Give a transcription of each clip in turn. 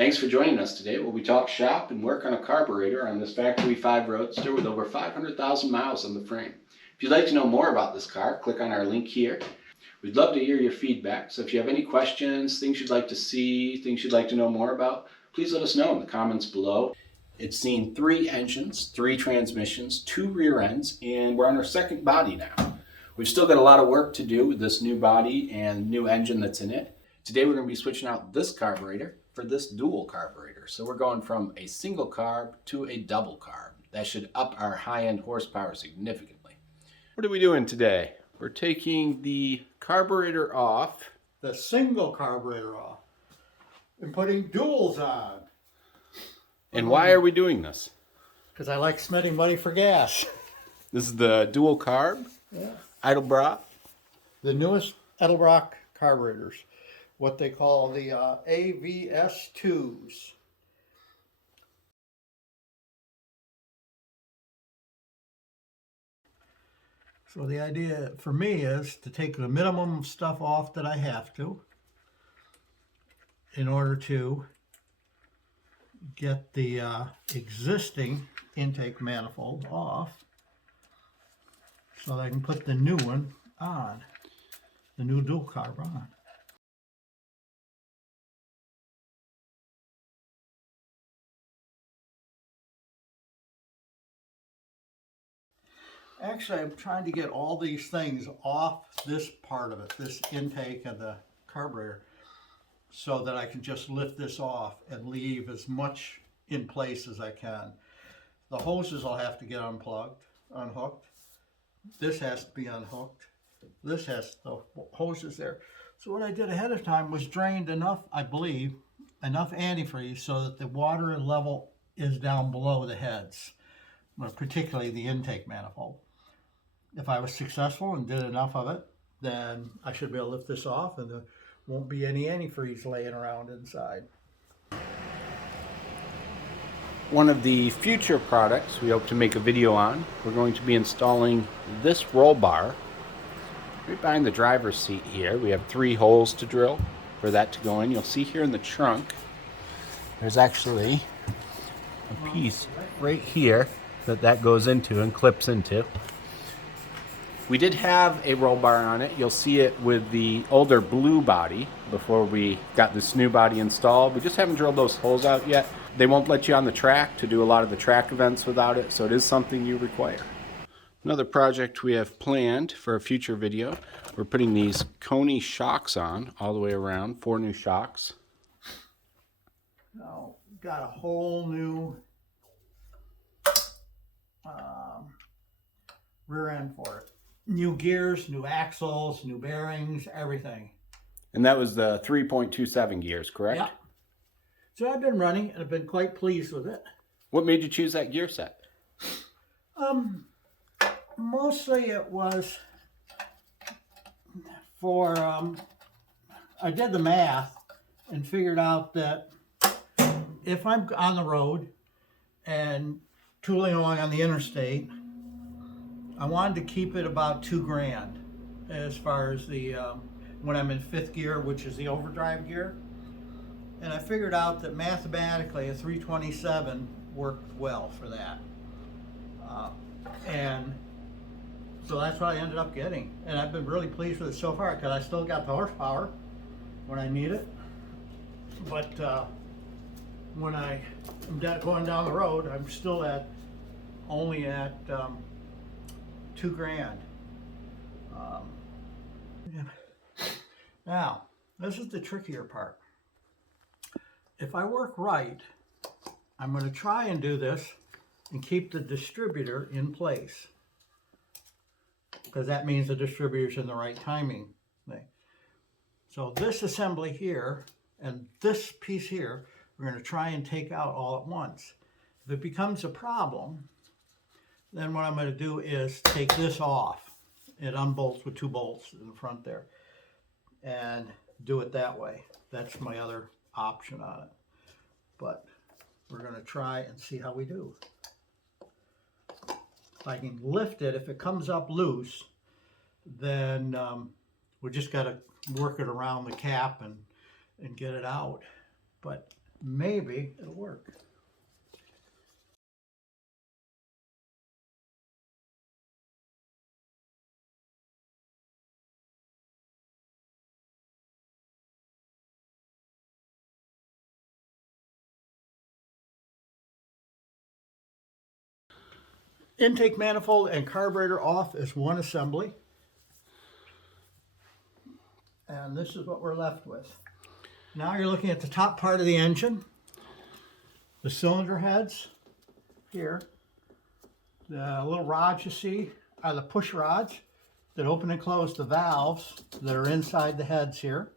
Thanks for joining us today while we talk shop and work on a carburetor on this Factory 5 Roadster with over 500,000 miles on the frame. If you'd like to know more about this car, click on our link here. We'd love to hear your feedback, so if you have any questions, things you'd like to see, things you'd like to know more about, please let us know in the comments below. It's seen 3 engines, 3 transmissions, 2 rear ends, and we're on our second body now. We've still got a lot of work to do with this new body and new engine that's in it. Today we're going to be switching out this carburetor for this dual carburetor. So we're going from a single carb to a double carb. That should up our high-end horsepower significantly. What are we doing today? We're taking the carburetor off. The single carburetor off. And putting duals on. And why are we doing this? Because I like spending money for gas. This is the dual carb. Yeah. Edelbrock. The newest Edelbrock carburetors. What they call the AVS2s. So the idea for me is to take the minimum stuff off that I have to in order to get the existing intake manifold off so that I can put the new one on, the new dual carb on. Actually, I'm trying to get all these things off this part of it, this intake of the carburetor, so that I can just lift this off and leave as much in place as I can. The hoses will have to get unhooked. This has to be unhooked. This has the hoses there. So what I did ahead of time was drained enough, I believe, enough antifreeze so that the water level is down below the heads, particularly the intake manifold. If I was successful and did enough of it, then I should be able to lift this off and there won't be any antifreeze laying around inside. One of the future products we hope to make a video on, we're going to be installing this roll bar right behind the driver's seat here. We have 3 holes to drill for that to go in. You'll see here in the trunk, there's actually a piece right here that goes into and clips into. We did have a roll bar on it. You'll see it with the older blue body before we got this new body installed. We just haven't drilled those holes out yet. They won't let you on the track to do a lot of the track events without it, so it is something you require. Another project we have planned for a future video, we're putting these Coney shocks on all the way around, 4 new shocks. Now, got a whole new rear end for it. New gears, new axles, new bearings, everything. And that was the 3.27 gears, correct? Yeah. So I've been running and I've been quite pleased with it. What made you choose that gear set? Mostly it was for, I did the math and figured out that if I'm on the road and tooling along on the interstate, I wanted to keep it about $2,000 as far as the, when I'm in 5th gear, which is the overdrive gear. And I figured out that mathematically a 327 worked well for that. And so that's what I ended up getting. And I've been really pleased with it so far because I still got the horsepower when I need it. But when I'm going down the road, I'm still only at $2,000. Now, this is the trickier part. If I work right, I'm going to try and do this and keep the distributor in place, because that means the distributor's in the right timing thing. So this assembly here and this piece here, we're going to try and take out all at once. If it becomes a problem, then what I'm going to do is take this off. It unbolts with 2 bolts in the front there and do it that way. That's my other option on it. But we're going to try and see how we do. If I can lift it, if it comes up loose, then we just got to work it around the cap and get it out. But maybe it'll work. Intake manifold and carburetor off is one assembly. And this is what we're left with. Now you're looking at the top part of the engine, the cylinder heads here. The little rods you see are the push rods that open and close the valves that are inside the heads here.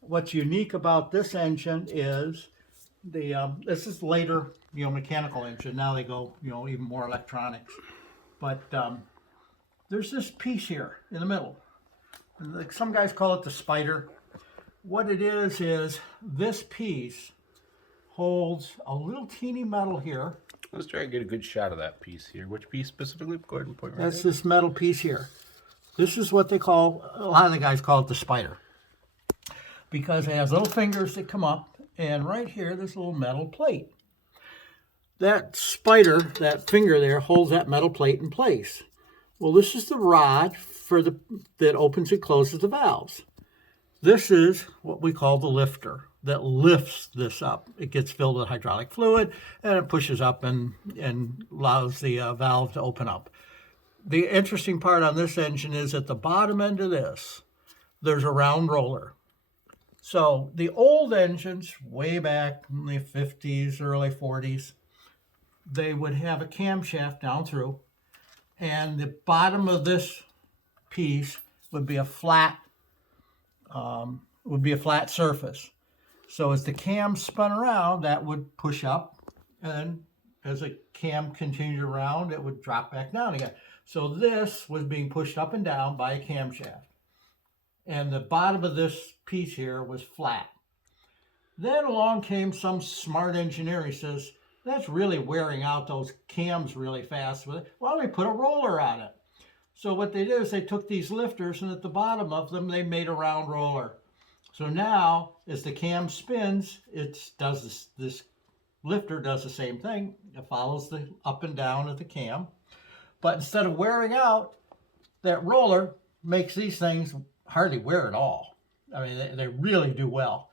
What's unique about this engine is this is later, mechanical engine. Now they go, even more electronics. But there's this piece here in the middle. And like some guys call it the spider. What it is this piece holds a little teeny metal here. Let's try to get a good shot of that piece here. Which piece specifically? Go ahead and point right That's there. this metal piece here. This is what a lot of the guys call it the spider. Because it has little fingers that come up, and right here, this little metal plate. That spider, that finger there, holds that metal plate in place. Well, this is the rod that opens and closes the valves. This is what we call the lifter that lifts this up. It gets filled with hydraulic fluid, and it pushes up and allows the valve to open up. The interesting part on this engine is at the bottom end of this, there's a round roller. So the old engines, way back in the 50s, early 40s, they would have a camshaft down through, and the bottom of this piece would be a flat surface. So as the cam spun around, that would push up, and as the cam continued around, it would drop back down again. So this was being pushed up and down by a camshaft. And the bottom of this piece here was flat. Then along came some smart engineer. He says, that's really wearing out those cams really fast. Why don't we put a roller on it? So what they did is they took these lifters, and at the bottom of them, they made a round roller. So now, as the cam spins, this lifter does the same thing. It follows the up and down of the cam. But instead of wearing out, that roller makes these things hardly wear at all. I mean, they really do well.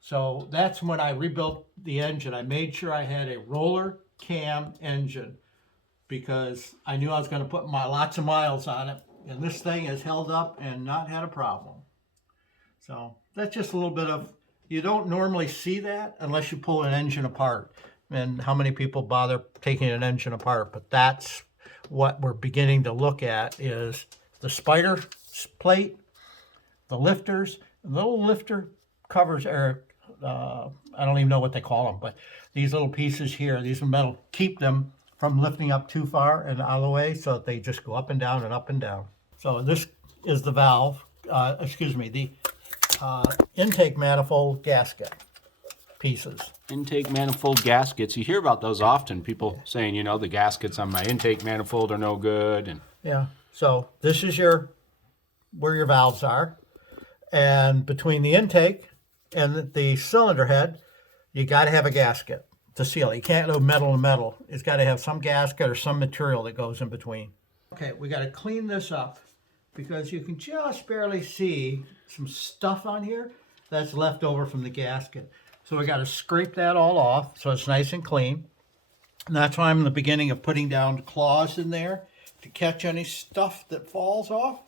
So that's when I rebuilt the engine. I made sure I had a roller cam engine because I knew I was going to put lots of miles on it. And this thing has held up and not had a problem. So that's just a little bit of, you don't normally see that unless you pull an engine apart. And how many people bother taking an engine apart? But that's what we're beginning to look at is the spider plate, the lifters, the little lifter covers are, I don't even know what they call them, but these little pieces here, these are metal, keep them from lifting up too far and out of the way so that they just go up and down and up and down. So this is the valve, the intake manifold gasket pieces. Intake manifold gaskets. You hear about those often. People saying, the gaskets on my intake manifold are no good. And yeah. So this is where your valves are. And between the intake and the cylinder head, you got to have a gasket to seal it. You can't do metal to metal. It's got to have some gasket or some material that goes in between. Okay, we got to clean this up because you can just barely see some stuff on here that's left over from the gasket. So we got to scrape that all off so it's nice and clean. And that's why I'm in the beginning of putting down claws in there to catch any stuff that falls off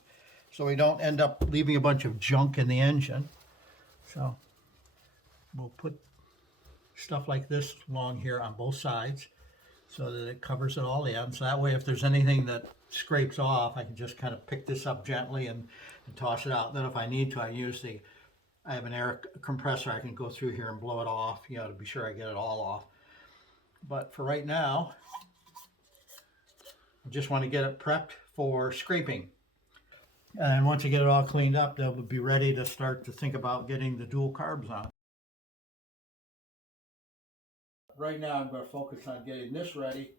so we don't end up leaving a bunch of junk in the engine. So we'll put stuff like this along here on both sides so that it covers it all in. So that way if there's anything that scrapes off, I can just kind of pick this up gently and toss it out. Then if I need to, I have an air compressor. I can go through here and blow it off, to be sure I get it all off. But for right now, I just want to get it prepped for scraping. And once you get it all cleaned up, they'll be ready to start to think about getting the dual carbs on. Right now, I'm going to focus on getting this ready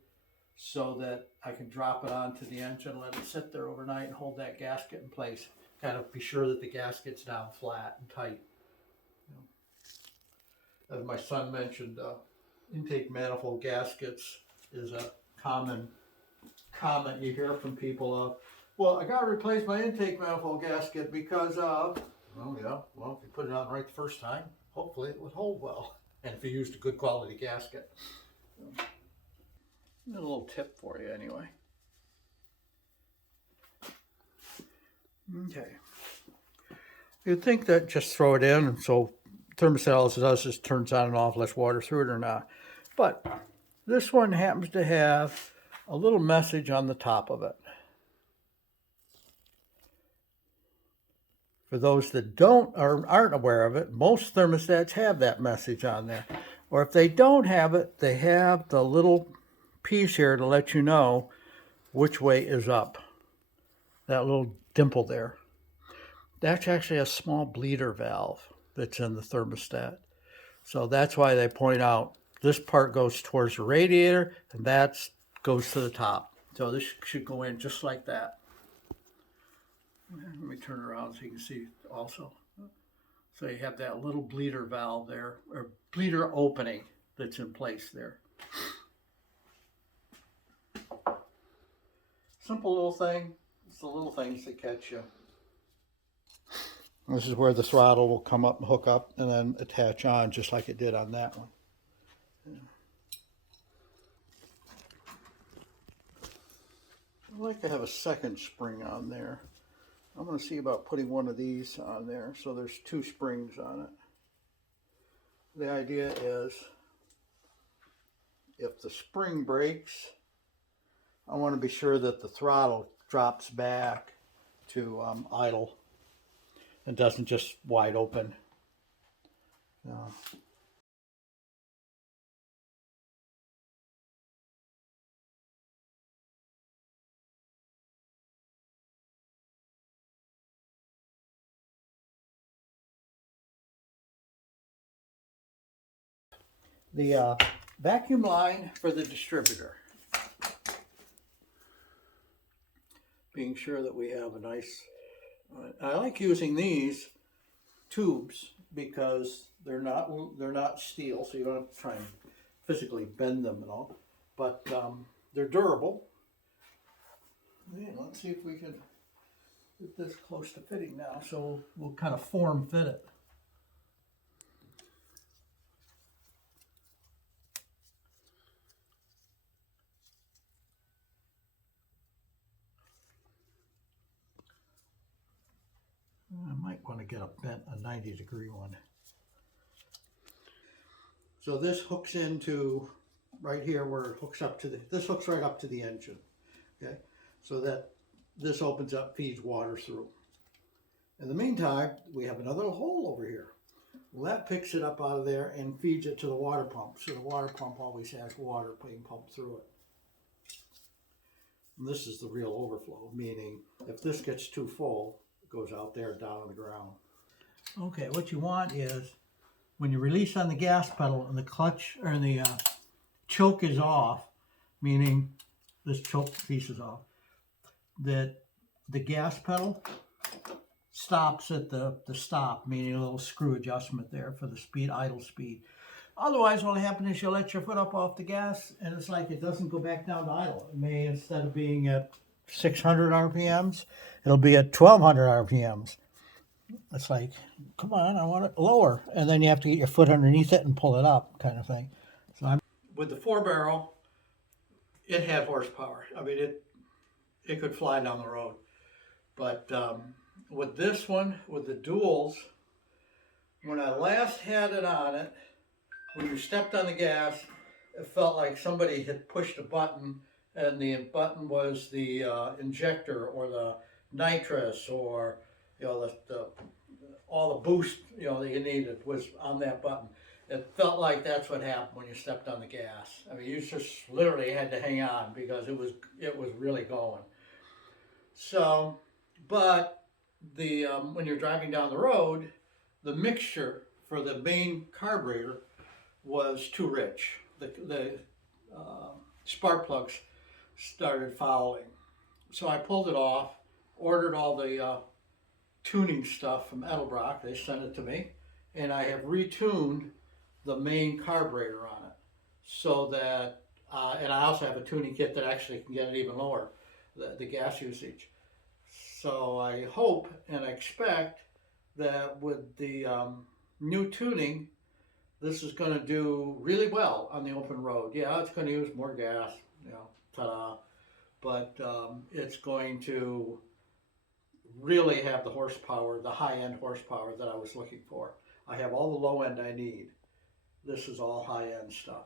so that I can drop it onto the engine, let it sit there overnight, and hold that gasket in place. Kind of be sure that the gasket's down flat and tight. as my son mentioned, intake manifold gaskets is a common comment you hear from people of, well, I got to replace my intake manifold gasket because of, well, yeah, well, if you put it on right the first time, hopefully it would hold well. And if you used a good quality gasket. A little tip for you anyway. Okay. You'd think that just throw it in, and so thermostat all it does is turns on and off, lets water through it or not. But this one happens to have a little message on the top of it. For those that don't or aren't aware of it, most thermostats have that message on there. Or if they don't have it, they have the little piece here to let you know which way is up. That little dimple there. That's actually a small bleeder valve that's in the thermostat. So that's why they point out this part goes towards the radiator and that goes to the top. So this should go in just like that. Let me turn around so you can see also. So you have that little bleeder valve there, or bleeder opening that's in place there. Simple little thing. It's the little things that catch you. This is where the throttle will come up and hook up and then attach on just like it did on that one. I'd like to have a second spring on there. I'm going to see about putting one of these on there so there's two springs on it. The idea is if the spring breaks, I want to be sure that the throttle drops back to idle and doesn't just wide open. The vacuum line for the distributor. Being sure that we have a nice, I like using these tubes because they're not steel, so you don't have to try and physically bend them and all, but they're durable. Yeah, let's see if we can get this close to fitting now, so we'll kind of form fit it. I might want to get a 90-degree one. So this hooks into right here where it hooks up to this hooks right up to the engine. Okay, so that this opens up, feeds water through. In the meantime, we have another hole over here. Well, that picks it up out of there and feeds it to the water pump. So the water pump always has water being pumped through it. And this is the real overflow, meaning if this gets too full, it goes out there down on the ground. Okay, what you want is when you release on the gas pedal and the clutch or the choke is off, meaning this choke piece is off, that the gas pedal stops at the stop, meaning a little screw adjustment there for the speed, idle speed. Otherwise, what will happen is you'll let your foot up off the gas and it's like it doesn't go back down to idle. It may, instead of being at 600 RPMs, it'll be at 1200 RPMs. It's like, come on, I want it lower. And then you have to get your foot underneath it and pull it up, kind of thing. So with the 4-barrel, it had horsepower. I mean, it could fly down the road. But with this one, with the duals, when I last had it on it, when you stepped on the gas, it felt like somebody had pushed a button, and the button was the injector or the nitrous or all the boost that you needed was on that button. It felt like that's what happened when you stepped on the gas. I mean, you just literally had to hang on because it was really going. So, but the when you're driving down the road, the mixture for the main carburetor was too rich. The spark plugs started fouling. So I pulled it off, ordered all the tuning stuff from Edelbrock. They sent it to me, and I have retuned the main carburetor on it, so that, and I also have a tuning kit that actually can get it even lower, the gas usage. So I hope and expect that with the new tuning, this is going to do really well on the open road. Yeah, it's going to use more gas, you know, ta-da. But it's going to really have the horsepower, the high-end horsepower that I was looking for. I have all the low end I need. This is all high-end stuff.